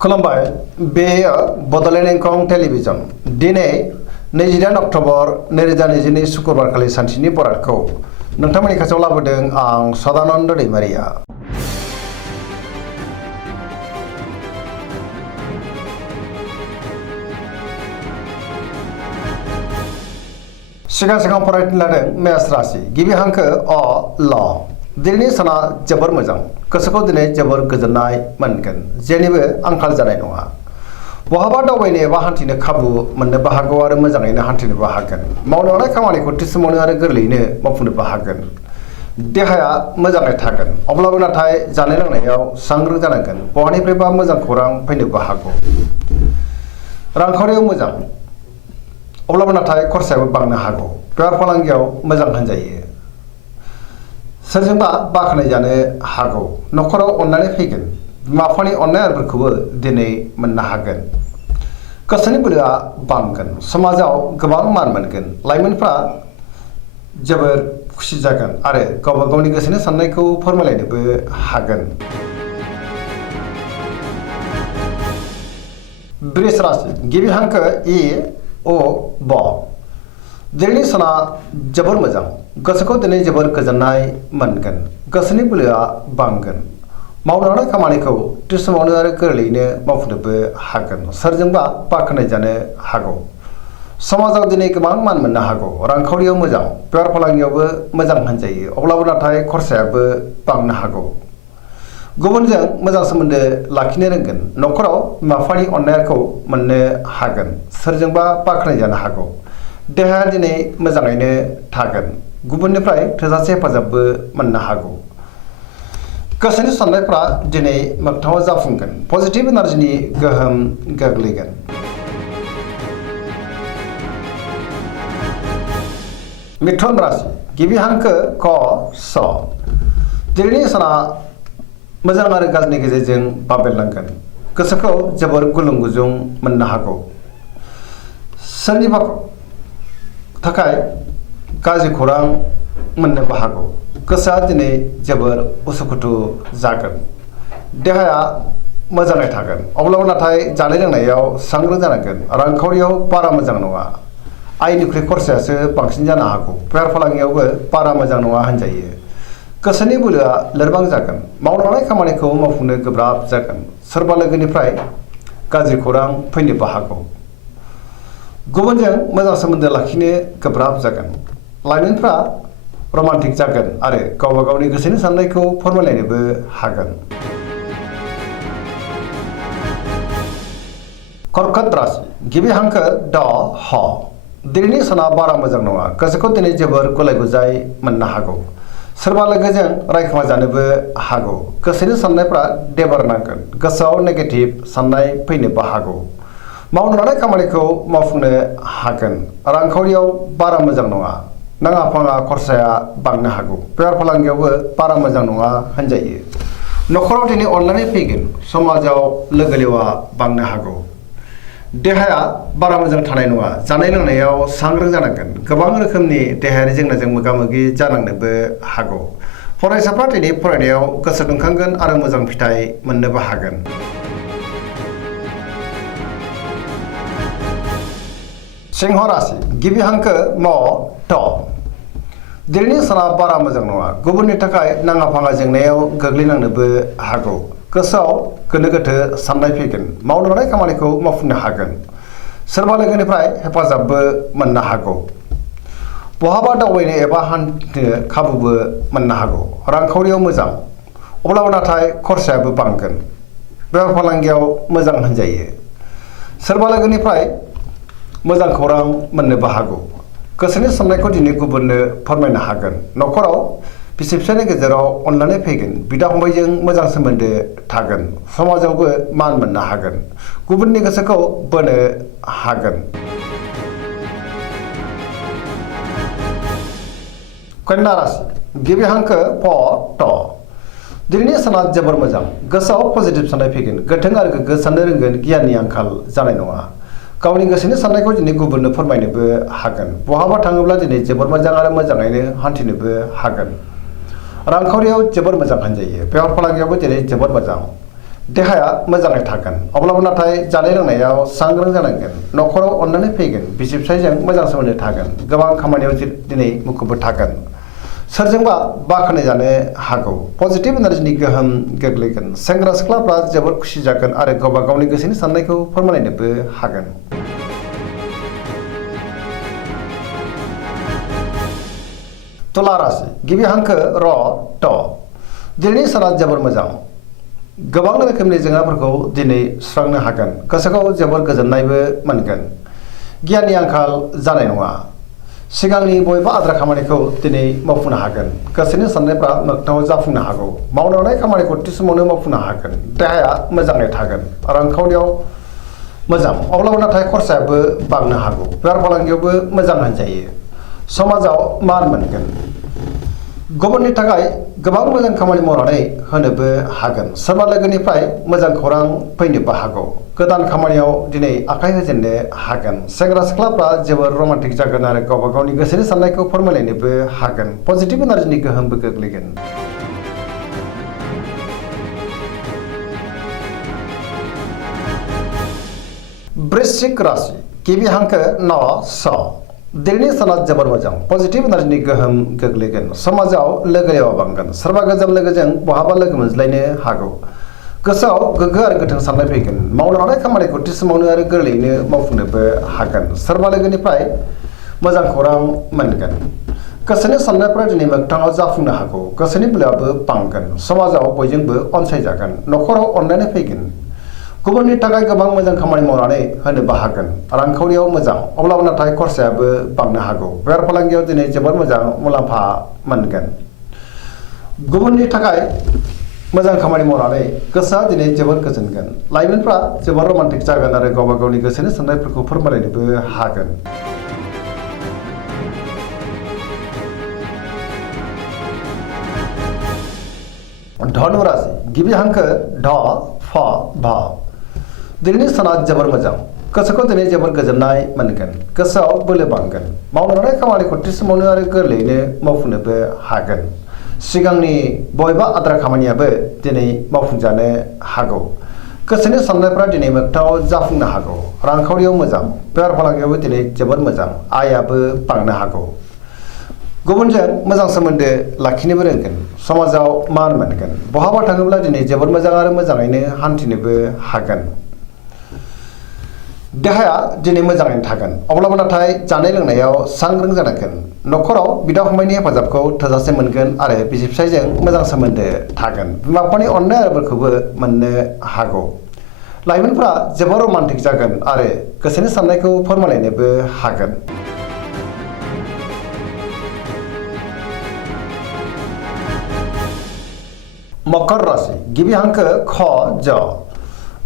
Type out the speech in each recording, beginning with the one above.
खुलुमबाय बेयो बड'लेण्ड इंखं टेलिभिजन दिनै 28 अक्ट'बर 2022 शुक्रबारखालि सानसेनि बरादखौ नोंथांमोननि खाथियाव लाबोदों आं सदानन्द दैमारिया। सिगां फरायनो लादों मेष राशि गिबि हांखो अ ल दिनैनि साना जोबोर मोजां गोसोखौ दिनै जोबोर गोजोननाय मोनगोन जेनिबो आंखाल जानाय नङा। बहाबा दावबायनो एबा हान्थिनो खाबु मोननोबो हागौ आरो मोजाङैनो हान्थिनोबो हागोन। मावनो हानाय खामानिखौ थि समावनो आरो गोरलैयैनो मावफुंनोबो हागोन। देहाया मोजाङै थागोन अब्लाबो नाथाय जानाय लोंनायाव सांग्रां जानांगोन। बहानिफ्रायबा मोजां खौरां फैनोबो हागौ। रांखावरियाव मोजां अब्लाबो नाथाय खरसायाबो बांनो हागौ। बेफार फालांगियाव मोजां होनजायो। सोरजोंबा बाख्नाय जानो हागौ। न'खराव अननानै फैगोन। बिमा बिफानि अननाय आरिफोरखौबो दिनै मोननो हागोन। गोसोनि बोलोआ बांगोन। समाजाव गोबां मान मोनगोन। लाइमोनफ्रा जोबोर खुसि जागोन आरो गावबा गावनि गोसोनि साननायखौ फोरमायलायनोबो हागोन। वृष राशि गिबि हांखो इ अ ब दिनैनि साना जोबोर मोजां गोसोखौ दिनै जोबोर गोजोननाय मोनगोन। गोसोनि बोलोआ बांगोन। मावनो हानाय खामानिखौ थि समावनो आरो गोरलैयैनो मावफुंनोबो हागोन। सोरजोंबा बाख्नाय जानो हागौ। समाजाव दिनै गोबां मान मोननो हागौ। रांखावरियाव मोजां बेफार फालांगियावबो मोजां होनजायो अब्लाबो नाथाय खरसायाबो बांनो हागौ। गुबुनजों मोजां सोमोन्दो लाखिनो रोंगोन। न'खराव बिमा बिफानि अननायखौ मोननो हागोन। सोरजोंबा बाख्नाय जानो हागौ। देहाया दिनै मोजाङैनो थागोन। गुबुननिफ्राय थोजासे हेफाजाबबो मोननो हागौ। गोसोनि साननायफ्रा दिनै मोगथाङाव जाफुंगोन। पजिटिभ एनार्जिनि गोहोम गोग्लैगोन। मिथुन राशि गिबि हांखो क स दिनैनि साना मोजां आरो गाज्रिनि गेजेरजों बाबेरलांगोन। गोसोखौ जोबोर गुलुं गुजुं मोननो हागौ। सोरनिबा थाखाय गाज्रि खौरां मोननोबो हागौ। गोसोआ दिनै जोबोर उसुखुथु जागोन। देहाया मोजाङै थागोन अब्लाबो नाथाय जानाय लोंनायाव सांग्रां जानांगोन। रांखावरियाव बारा मोजां नङा। आयनिख्रुइ खरसायासो बांसिन जानो हागौ। बेफार फालांगियावबो बारा मोजां नङा होनजायो। गोसोनि बोलोआ लोरबां जागोन। मावनो हानाय खामानिखौ मावफुंनो गोब्राब जागोन। सोरबा लोगोनिफ्राय गाज्रि खौरां फैनोबो हागौ। गुबुनजों मोजां सोमोन्दो लाखिनो गोब्राब जागोन। लाइमोनफ्रा रमान्टिक जागोन आरो गावबा गावनि गोसोनि साननायखौ फोरमायलायनोबो हागोन। कर्कट राशि गिबि हांखो ड ह दिनैनि साना बारा मोजां नङा। गोसोखौ दिनै जोबोर गुलाय गुजाय मोननो हागौ। सोरबा लोगोजों रायखोमा जानोबो हागौ। गोसोनि साननायफ्रा देबार नांगोन। गोसोआव नेगेटिभ साननाय फैनोबो हागौ। मावनो हानाय खामानिखौ मावफुंनो हागोन। रांखावरियाव बारा मोजां नङा। नाङा फाङा खरसाया बांनो हागौ। बेफार फालांगियावबो बारा मोजां नङा होनजायो। न'खराव दिनै अननानै फैगोन। समाजाव लोगो लेवा बांनो हागौ। देहाया बारा मोजां थानाय नङा। जानाय लोंनायाव सांग्रां जानांगोन। गोबां रोखोमनि देहायारि जेंनाजों मोगा मोगि जानांनोबो हागौ। फरायसाफ्रा दिनै फरायनायाव गोसो दुंखांगोन आरो मोजां फिथाइ मोननोबो हागोन। सिंह राशि गिबि हांखो म थ दिनैनि साना बारा मोजां नङा। गुबुननि थाखाय नाङा फाङा जेंनायाव गोग्लैनांनोबो हागौ। गोसोआव गोनो गोथो साननाय फैगोन। मावनो हानाय खामानिखौ मावफुंनो हागोन। सोरबा लोगोनिफ्राय हेफाजाबबो मोननो हागौ। बहाबा दावबायनो एबा हान्थिनो खाबुबो मोननो हागौ। रांखावरियाव मोजां अब्लाबो नाथाय खरसायाबो बांगोन। बेफार फालांगियाव मोजां होनजायो। सोरबा लोगोनिफ्राय मोजां खौरां मोननोबो हागौ। गोसोनि साननायखौ दिनै गुबुननो फोरमायनो हागोन। न'खराव बिसि फिसायनि गेजेराव अननानै फैगोन। बिदा फंबायजों मोजां सोमोन्दो थागोन। समाजावबो मान मोननो हागोन। गुबुननि गोसोखौ बोनो हागोन। कन्या राशि गिबि हांखो प ट दिनैनि साना जोबोर मोजां। गोसोआव पजिटिभ साननाय फैगोन। गोथों आरो गोग्गो साननो रोंगोन। गियाननि आंखाल जानाय नङा। गावनि गोसोनि साननायखौ दिनै गुबुननो फोरमायनोबो हागोन। बहाबा थाङोब्ला दिनै जोबोर मोजां आरो मोजाङैनो हान्थिनोबो हागोन। रांखावरियाव जोबोर मोजां होनजायो। बेफार फालांगियावबो दिनै जोबोर मोजां। देहाया मोजाङै थागोन अब्लाबो नाथाय जानाय लोंनायाव सांग्रां जानांगोन न'खराव अननानै फैगोन बिसि फिसायजों मोजां सोमोन्दो थागोन गोबां खामानियाव दिनै मुखुबबो थागोन सोरजोंबा बाख्नाय जानो हागौ पजिटिभ एनार्जिनि गोहोम गोग्लैगोन सेंग्रा सिख्लाफ्रा जोबोद खुसि जागोन आरो गावबा गावनि गोसोनि साननायखौ फोरमायनोबो हागोन तुला राशि गिबि हांखो र ट दिनैनि साना जोबोर मोजां गोबां रोखोमनि जेंनाफोरखौ दिनै सुस्रांनो हागोन गोसोखौ जोबोर गोजोननायबो मोनगोन गियाननि आंखाल जानाय नङा सिगांनि बबेबा आद्रा खामानिखौ दिनै मावफुंनो हागोन गोसोनि साननायफ्रा मोगथाङाव जाफुंनो हागौ मावनो हानाय खामानिखौ थि समावनो मावफुंनो हागोन देहाया मोजाङै थागोन रांखावरियाव मोजां अब्लाबो नाथाय खरसायाबो बांनो हागौ बेफार फालांगियावबो मोजां होनजायो समाजाव मान मोनगोन गुबुननि थाखाय गोबां मोजां खामानि मावनानै होनोबो हागोन सोरबा लोगोनिफ्राय मोजां खौरां फैनोबो हागौ गोदान खामानियाव दिनै आखाइ होजेननो हागोन सेंग्रा सिख्लाफ्रा जोबोर रमान्टिक जागोन आरो गावबा गावनि गोसोनि साननायखौ फोरमायलायनोबो हागोन पजिटिभ एनार्जिनि गोहोमबो गोग्लैगोन वृश्चिक राशि गिबि हांखो न स दिनैनि साना जोबोर मोजां पजिटिभ एनार्जिनि गोहोम गोग्लैगोन समाजाव लोगो लेवा बांगोन सोरबा गोजाम लोगोजों बहाबा लोगो मोनज्लायनो हागौ गोसोआव गोग्गो आरो गोथों साननाय फैगोन मावनो हानाय खामानिखौ थि समावनो आरो गोरलैयैनो मावफुंनोबो हागोन सोरबा लोगोनिफ्राय मोजां खौरां मोनगोन गोसोनि साननायफ्रा दिनै मोगथाङाव जाफुंनो हागौ गोसोनि बोलोआबो बांगोन समाजाव बयजोंबो अनसायजागोन न'खराव अनलायनाय फैगोन गुबुननि थाखाय गोबां मोजां खामानि मावनानै होनोबो हागोन रांखावरियाव मोजां अब्लाबो नाथाय खरसायाबो बांनो हागौ बेफार फालांगियाव दिनै जोबोर मोजां मुलाम्फा मोनगोन गुबुननि थाखाय मोजां खामानि मावनानै गोसोआ दिनै जोबोर गोजोनगोन लाइमोनफ्रा जोबोर रमान्टिक जागोन आरो गावबा गावनि गोसोनि साननायफोरखौ फोरमायलायनोबो हागोन धनु राशि गिबि हांखो ढ फ भ दिनैनि साना जोबोर मोजां गोसोखौ दिनै जोबोर गोजोननाय मोनगोन गोसोआव बोलो बांगोन मावनो हानाय खामानिखौ थि समावनो आरो गोरलैयैनो मावफुंनोबो हागोन सिगांनि बबेबा आद्रा खामानियाबो दिनै मावफुंजानो हागौ गोसोनि साननायफ्रा दिनै मोगथाङाव जाफुंनो हागौ रांखावरियाव मोजां बेफार फालांगियावबो दिनै जोबोर मोजां आयाबो बांनो हागौ गुबुनजों मोजां सोमोन्दो लाखिनोबो रोंगोन समाजाव मान मोनगोन बहाबा थाङोब्ला दिनै जोबोर मोजां आरो मोजाङैनो हान्थिनोबो हागोन देहाया दिनै मोजाङैनो थागोन अब्लाबो नाथाय जानाय लोंनायाव सांग्रां जानांगोन न'खराव बिदा फंबायनि हेफाजाबखौ थोजासे मोनगोन आरो बिसि फिसायजों मोजां सोमोन्दो थागोन बिमा बिफानि अननाय आरोफोरखौबो मोननो हागौ लाइमोनफ्रा जोबोर रमान्टिक जागोन आरो गोसोनि साननायखौ फोरमायलायनोबो हागोन मकर राशि गिबि हांखो ख ज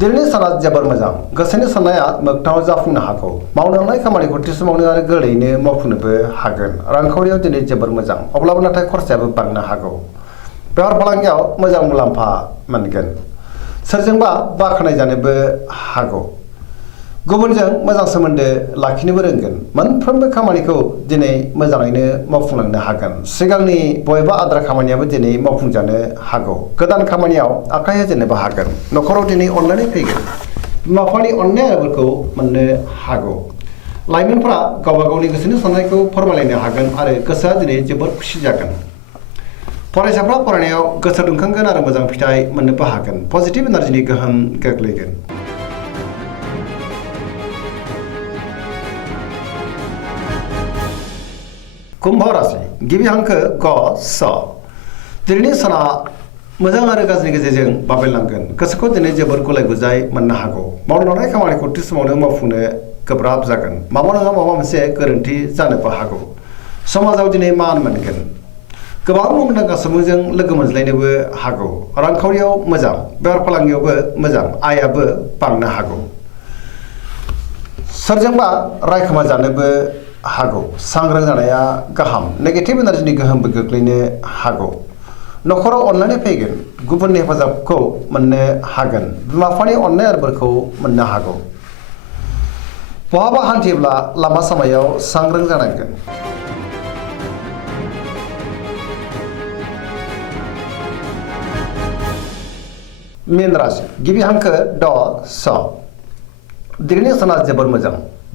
दिनैनि साना जोबोर मोजां गोसोनि साननाया मोगथाङाव जाफुंनो हागौ मावनो हानाय खामानिखौ थि समावनो आरो गोरलैयैनो मावफुंनोबो हागोन रांखावरियाव दिनै जोबोर मोजां अब्लाबो नाथाय खरसायाबो बांनो हागौ बेफार फालांगियाव मोजां मुलाम्फा मोनगोन सोरजोंबा बाख्नाय जानोबो हागौ गुबुनजों मोजां सोमोन्दो लाखिनोबो रोंगोन मोनफ्रोमबो खामानिखौ दिनै मोजाङैनो मावफुंलांनो हागोन सिगांनि बबेबा आद्रा खामानियाबो दिनै मावफुंजानो हागौ गोदान खामानियाव आखाइ होजेननोबो हागोन न'खराव दिनै अनलायनाय फैगोन बिमा बिफानि अननाय आरोफोरखौ मोननो हागौ लाइमोनफ्रा गावबा गावनि गोसोनि साननायखौ फोरमायलायनो हागोन आरो गोसोआ दिनै जोबोर खुसि जागोन फरायसाफ्रा फरायनायाव गोसो दुंखांगोन आरो मोजां फिथाइ मोननोबो हागोन पजिटिभ एनार्जिनि गोहोम गोग्लैगोन कुम्भ राशि गिबि हांखो ग स दिनैनि साना मोजां आरो गाज्रिनि गेजेरजों बाबेनलांगोन गोसोखौ दिनै जोबोर गुलाय गुजाय मोननो हागौ मावनो हानाय खामानिखौ थि समावनो मावफुंनो गोब्राब जागोन माबा नङा माबा मोनसे गोरोन्थि जानोबो हागौ समाजाव दिनै मान मोनगोन गोबां मुंदांखा सुबुंजों लोगो मोनज्लायनोबो हागौ रांखावरियाव मोजां बेफार फालांगियावबो मोजां आयाबो बांनो हागौ सोरजोंबा रायखोमा जानोबो हागौ सांग्रां जानाया गाहाम नेगेटिभ एनार्जिनि गोहोमबो गोग्लैनो हागौ न'खराव अनलायनाय फैगोन गुबुननि हेफाजाबखौ मोननो हागोन बिमा बिफानि अननाय आरोफोरखौ मोननो हागौ बहाबा हान्थियोब्ला लामा सामायाव सांग्रां जानांगोन मीन राशि गिबि हांखो ड स दिनैनि साना जोबोर मोजां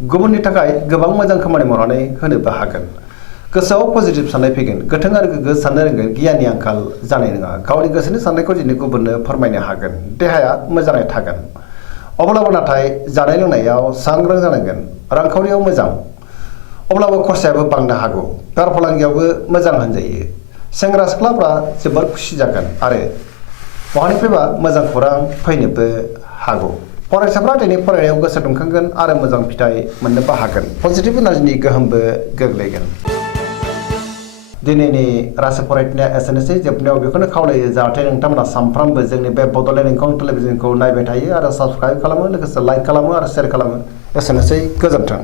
गुबुननि थाखाय गोबां मोजां खामानि मावनानै होनोबो हागोन गोसोआव पजिटिभ साननाय फैगोन गोथों आरो गोग्गो साननो रोंगोन गियाननि आंखाल जानाय नङा गावनि गोसोनि साननायखौ दिनै गुबुननो फोरमायनो हागोन देहाया मोजाङै थागोन अब्लाबो नाथाय जानाय लोंनायाव सांग्रां जानांगोन रांखावरियाव मोजां अब्लाबो खरसायाबो बांनो हागौ बेफार फालांगियावबो मोजां होनजायो सेंग्रा सिख्लाफ्रा जोबोर खुसि जागोन आरो बहानिफ्रायबा मोजां खौरां फैनोबो हागौ फरायसाफ्रा दिनै फरायनायाव गोसो दुंखांगोन आरो मोजां फिथाइ मोननोबो हागोन पजिटिभ एनार्जिनि गोहोमबो गोग्लैगोन दिनैनि राशि फरायनाया एसेनोसै जोबनायाव बेखौनो खावलायो जाहाथे नोंथांमोना सानफ्रामबो जोंनि बे बड'लेण्ड इंखं टेलिभिजनखौ नायबाय थायो आरो साबस्क्राइब खालामो लोगोसे लाइक खालामो आरो शेयार खालामो एसेनोसै गोजोन्थों